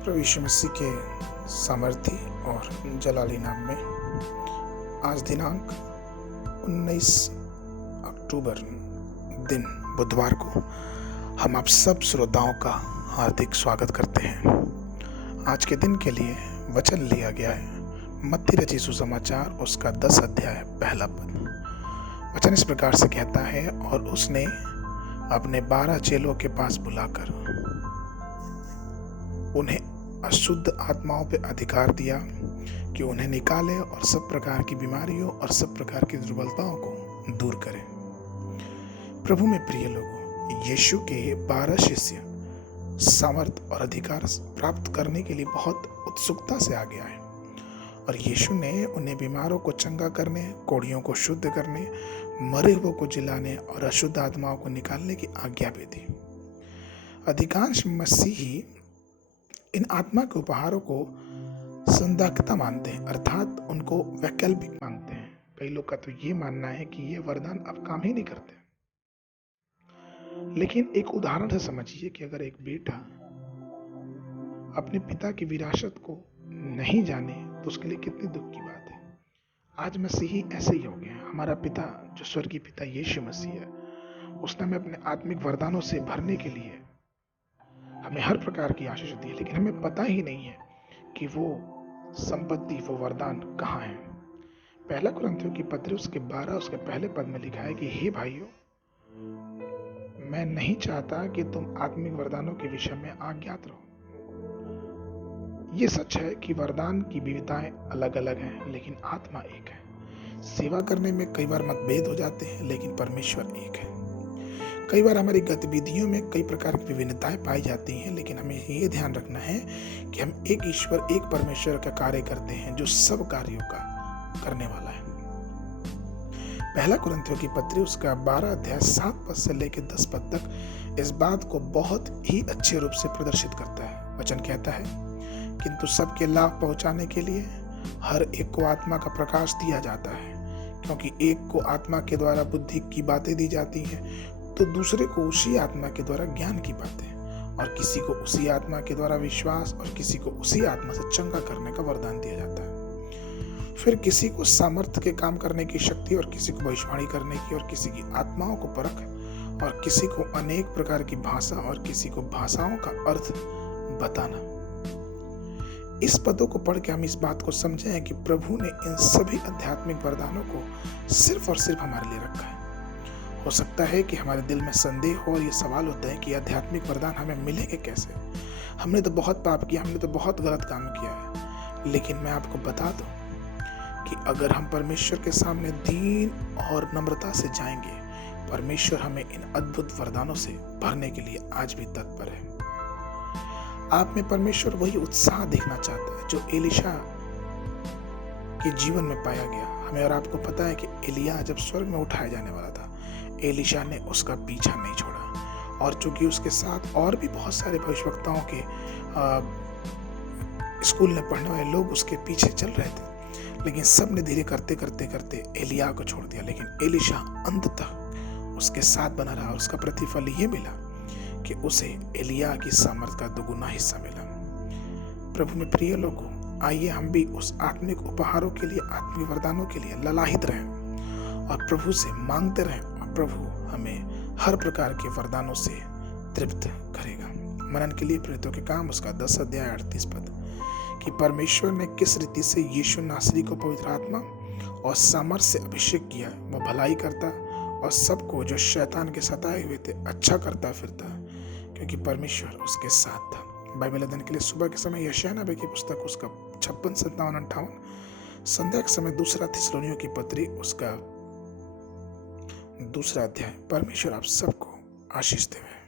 प्रभु यीशु मसीह के सामर्थी और जलाली नाम में आज दिनांक 19 अक्टूबर दिन बुधवार को हम आप सब श्रोताओं का हार्दिक स्वागत करते हैं। आज के दिन के लिए वचन लिया गया है मत्ती रचित सुसमाचार उसका 10 अध्याय पहला पद। वचन इस प्रकार से कहता है, और उसने अपने 12 चेलों के पास बुलाकर उन्हें अशुद्ध आत्माओं पर अधिकार दिया कि उन्हें निकाले और सब प्रकार की बीमारियों और सब प्रकार की दुर्बलताओं को दूर करें। प्रभु में प्रिय लोगों, यीशु के 12 शिष्य सामर्थ और अधिकार प्राप्त करने के लिए बहुत उत्सुकता से आगे आए और यीशु ने उन्हें बीमारों को चंगा करने, कोढ़ियों को शुद्ध करने, मरे हुए को जिलाने और अशुद्ध आत्माओं को निकालने की आज्ञा भी दी। अधिकांश मसीही इन आत्मा के उपहारों को संदिग्धता मानते हैं, अर्थात उनको वैकल्पिक मानते हैं। कई लोग का तो ये मानना है कि ये वरदान अब काम ही नहीं करते। लेकिन एक उदाहरण से समझिए कि अगर एक बेटा अपने पिता की विरासत को नहीं जाने तो उसके लिए कितनी दुख की बात है। आज मसीही ऐसे ही हो गए हैं। हमारा पिता जो स्वर्गीय पिता यीशु मसीह है, उसने हमें अपने आत्मिक वरदानों से भरने के लिए हमें हर प्रकार की आशीष दी है, लेकिन हमें पता ही नहीं है कि वो संपत्ति, वो वरदान कहाँ है। पहला कुरिन्थियों की पत्री उसके 12 उसके पहले पद में लिखा है कि हे भाइयों, मैं नहीं चाहता कि तुम आत्मिक वरदानों के विषय में अज्ञात रहो। ये सच है कि वरदान की विविधताएं अलग अलग हैं, लेकिन आत्मा एक है। सेवा करने में कई बार मतभेद हो जाते हैं, लेकिन परमेश्वर एक है। कई बार हमारी गतिविधियों में कई प्रकार की विभिन्नताएं पाई जाती हैं, लेकिन हमें ये ध्यान रखना है कि हम एक ईश्वर, एक परमेश्वर का कार्य करते हैं जो सब कार्यों का करने वाला है। पहला कुरिन्थियों की पत्री उसका 12 अध्याय 7 पद से लेकर 10 पद तक इस बात को बहुत ही अच्छे रूप से प्रदर्शित करता है। वचन कहता है, किंतु सबके लाभ पहुंचाने के लिए हर एक को आत्मा का प्रकाश दिया जाता है, क्योंकि एक को आत्मा के द्वारा बुद्धि की बातें दी जाती हैं, तो दूसरे को उसी आत्मा के द्वारा ज्ञान की बातें, और किसी को उसी आत्मा के द्वारा विश्वास, और किसी को उसी आत्मा से चंगा करने का वरदान दिया जाता है। फिर किसी को सामर्थ्य के काम करने की शक्ति, और किसी को भविष्यवाणी करने की, और किसी की आत्माओं को परख, और किसी को अनेक प्रकार की भाषा, और किसी को भाषाओं का अर्थ बताना। इस पदों को पढ़ के हम इस बात को समझे हैं कि प्रभु ने इन सभी आध्यात्मिक वरदानों को सिर्फ और सिर्फ हमारे लिए रखा है। हो सकता है कि हमारे दिल में संदेह हो और ये सवाल होता है कि आध्यात्मिक वरदान हमें मिलेंगे कैसे। हमने तो बहुत पाप किया, हमने तो बहुत गलत काम किया है। लेकिन मैं आपको बता दूं कि अगर हम परमेश्वर के सामने दीन और नम्रता से जाएंगे, परमेश्वर हमें इन अद्भुत वरदानों से भरने के लिए आज भी तत्पर है। आप में परमेश्वर वही उत्साह देखना चाहता है जो एलिशा के जीवन में पाया गया। हमें और आपको पता है कि एलिया जब स्वर्ग में उठाया जाने वाला था, एलिशा ने उसका पीछा नहीं छोड़ा, और चूंकि उसके साथ और भी बहुत सारे भविष्यवक्ताओं के स्कूल में पढ़ने वाले लोग उसके पीछे चल रहे थे, लेकिन सब ने धीरे करते करते करते एलिया को छोड़ दिया। लेकिन एलिशा अंततः उसके साथ बना रहा, और उसका प्रतिफल ये मिला कि उसे एलिया की सामर्थ का दुगुना हिस्सा मिला। प्रभु में प्रिय लोगों, आइए हम भी उस आत्मिक उपहारों के लिए, आत्मिक वरदानों के लिए ललाहित रहें और प्रभु से मांगते रहें, और प्रभु हमें हर प्रकार के वरदानों से तृप्त करेगा। मनन के लिए प्रेरितों के काम उसका 10 अध्याय 38 पद कि परमेश्वर ने किस रीति से यीशु नासरी को पवित्र आत्मा और सामर्थ से अभिषेक किया। वह भलाई करता और सबको जो शैतान के सताए हुए थे अच्छा करता फिरता, क्योंकि परमेश्वर उसके साथ था। बाइबल अध्ययन के लिए सुबह के समय यशायाह नबी की पुस्तक उसका 56, 57, 58, संध्या के समय 2 थिस्सलुनीयों की पत्री उसका 2 अध्याय। परमेश्वर आप सबको आशीष देवे।